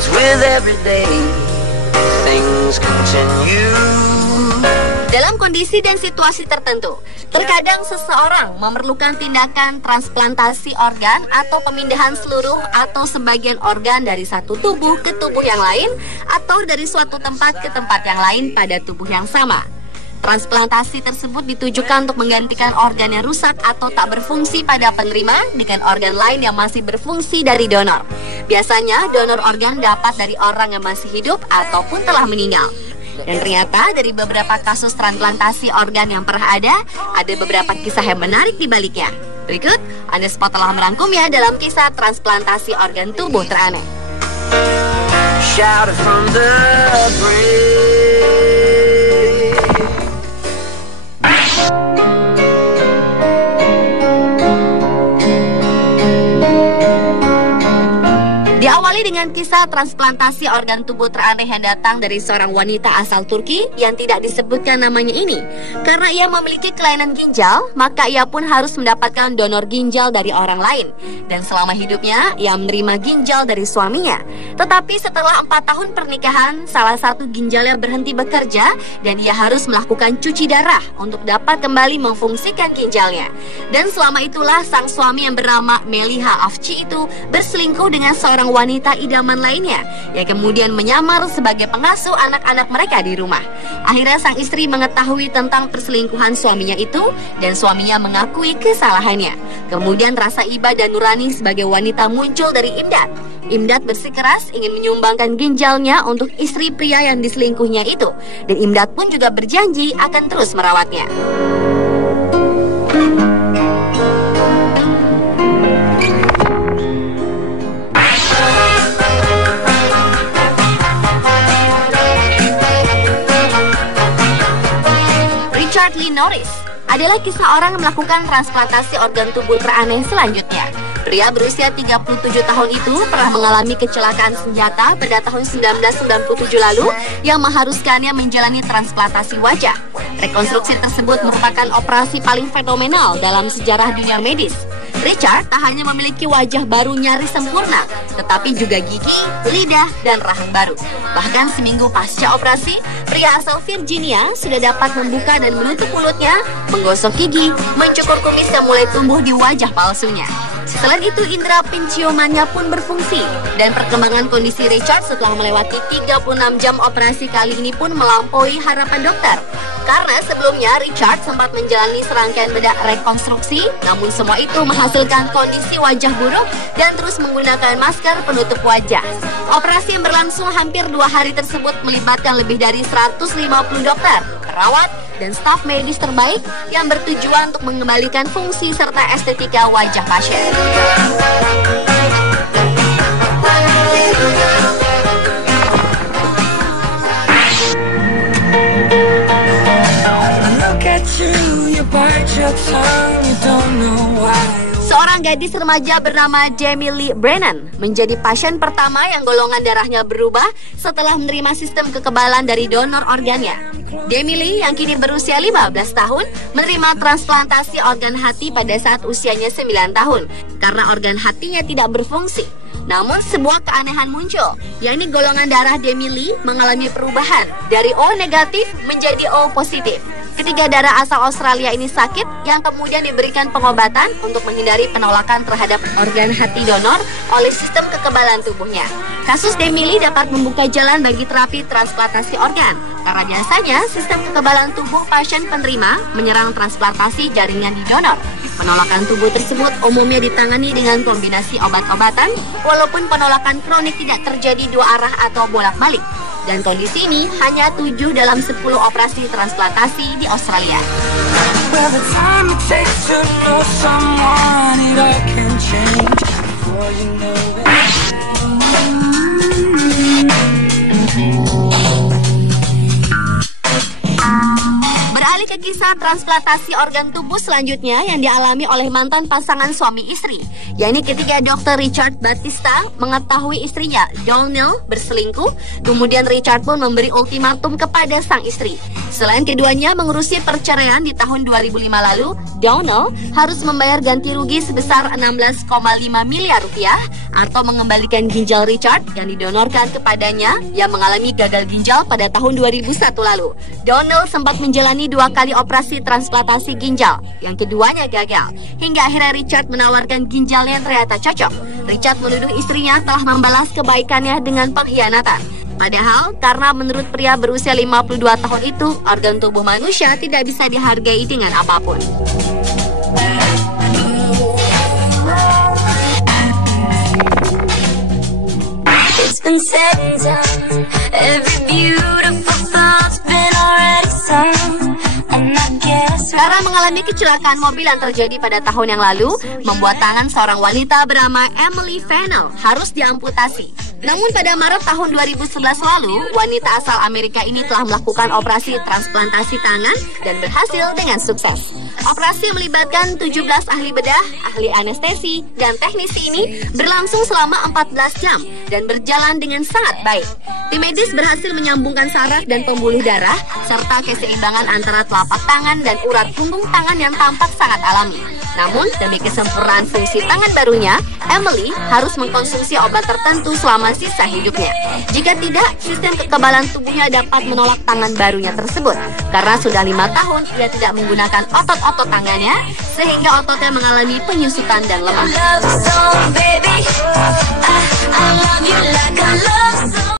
'cause with every day things continue. Dalam kondisi dan situasi tertentu, terkadang seseorang memerlukan tindakan transplantasi organ atau pemindahan seluruh atau sebagian organ dari satu tubuh ke tubuh yang lain atau dari suatu tempat ke tempat yang lain pada tubuh yang sama. Transplantasi tersebut ditujukan untuk menggantikan organ yang rusak atau tak berfungsi pada penerima dengan organ lain yang masih berfungsi dari donor. Biasanya donor organ dapat dari orang yang masih hidup ataupun telah meninggal. Dan ternyata dari beberapa kasus transplantasi organ yang pernah ada beberapa kisah yang menarik di baliknya. Berikut, On The Spot telah merangkumnya dalam kisah transplantasi organ tubuh teraneh. Shouted from the grave. Diawali dengan kisah transplantasi organ tubuh teraneh yang datang dari seorang wanita asal Turki yang tidak disebutkan namanya ini. Karena ia memiliki kelainan ginjal, maka ia pun harus mendapatkan donor ginjal dari orang lain. Dan selama hidupnya, ia menerima ginjal dari suaminya. Tetapi setelah 4 tahun pernikahan, salah satu ginjalnya berhenti bekerja dan ia harus melakukan cuci darah untuk dapat kembali memfungsikan ginjalnya. Dan selama itulah sang suami yang bernama Meliha Afci itu berselingkuh dengan seorang wanita idaman lainnya yang kemudian menyamar sebagai pengasuh anak-anak mereka di rumah. Akhirnya sang istri mengetahui tentang perselingkuhan suaminya itu dan suaminya mengakui kesalahannya. Kemudian rasa iba dan nurani sebagai wanita muncul dari Imdat. Imdat bersikeras ingin menyumbangkan ginjalnya untuk istri pria yang diselingkuhnya itu, dan Imdat pun juga berjanji akan terus merawatnya. Richard Lee Norris adalah kisah orang yang melakukan transplantasi organ tubuh teraneh selanjutnya. Pria berusia 37 tahun itu pernah mengalami kecelakaan senjata pada tahun 1997 lalu yang mengharuskannya menjalani transplantasi wajah. Rekonstruksi tersebut merupakan operasi paling fenomenal dalam sejarah dunia medis. Richard tak hanya memiliki wajah baru nyaris sempurna, tetapi juga gigi, lidah, dan rahang baru. Bahkan seminggu pasca operasi, pria asal Virginia sudah dapat membuka dan menutup mulutnya, menggosok gigi, mencukur kumis yang mulai tumbuh di wajah palsunya. Selain itu, indera penciumannya pun berfungsi. Dan perkembangan kondisi Richard setelah melewati 36 jam operasi kali ini pun melampaui harapan dokter. Karena sebelumnya Richard sempat menjalani serangkaian bedah rekonstruksi, namun semua itu menghasilkan kondisi wajah buruk dan terus menggunakan masker penutup wajah. Operasi yang berlangsung hampir 2 hari tersebut melibatkan lebih dari 150 dokter, perawat, dan staf medis terbaik yang bertujuan untuk mengembalikan fungsi serta estetika wajah pasien. Seorang gadis remaja bernama Jamie Lee Brennan menjadi pasien pertama yang golongan darahnya berubah setelah menerima sistem kekebalan dari donor organnya. Jamie Lee yang kini berusia 15 tahun menerima transplantasi organ hati pada saat usianya 9 tahun karena organ hatinya tidak berfungsi. Namun sebuah keanehan muncul, yakni golongan darah Jamie Lee mengalami perubahan dari O negatif menjadi O positif. Ketiga darah asal Australia ini sakit yang kemudian diberikan pengobatan untuk menghindari penolakan terhadap organ hati donor oleh sistem kekebalan tubuhnya. Kasus Jamie Lee dapat membuka jalan bagi terapi transplantasi organ karena biasanya sistem kekebalan tubuh pasien penerima menyerang transplantasi jaringan di donor. Penolakan tubuh tersebut umumnya ditangani dengan kombinasi obat-obatan, walaupun penolakan kronik tidak terjadi 2 arah atau bolak-balik. Dan kondisi ini hanya 7 dalam 10 operasi transplantasi di Australia. Beralih ke kisah transplantasi organ tubuh selanjutnya yang dialami oleh mantan pasangan suami istri, yakni ketika Dr. Richard Batista mengetahui istrinya Donnell berselingkuh. Kemudian Richard pun memberi ultimatum kepada sang istri. Selain keduanya mengurusi perceraian di tahun 2005 lalu, Donnell harus membayar ganti rugi sebesar 16,5 miliar rupiah atau mengembalikan ginjal Richard yang didonorkan kepadanya yang mengalami gagal ginjal pada tahun 2001 lalu. Donnell sempat menjalani 2 kali operasi transplantasi ginjal, yang keduanya gagal. Hingga akhirnya Richard menawarkan ginjal yang ternyata cocok. Richard menuduh istrinya telah membalas kebaikannya dengan pengkhianatan. Padahal karena menurut pria berusia 52 tahun itu, organ tubuh manusia tidak bisa dihargai dengan apapun. It's been said and done. Every beautiful thought's been already sung. And I guess Karena mengalami kecelakaan mobil yang terjadi pada tahun yang lalu, membuat tangan seorang wanita bernama Emily Fennell harus diamputasi. Namun pada Maret tahun 2011 lalu, wanita asal Amerika ini telah melakukan operasi transplantasi tangan dan berhasil dengan sukses. Operasi melibatkan 17 ahli bedah, ahli anestesi, dan teknisi ini berlangsung selama 14 jam dan berjalan dengan sangat baik. Tim medis berhasil menyambungkan saraf dan pembuluh darah, serta keseimbangan antara telapak tangan dan urat punggung tangan yang tampak sangat alami. Namun, demi kesempurnaan fungsi tangan barunya, Emily harus mengkonsumsi obat tertentu selama sisa hidupnya. Jika tidak, sistem kekebalan tubuhnya dapat menolak tangan barunya tersebut. Karena sudah 5 tahun ia tidak menggunakan otot-otot tangannya, sehingga ototnya mengalami penyusutan dan lemah. love song, baby. I love you like a love song.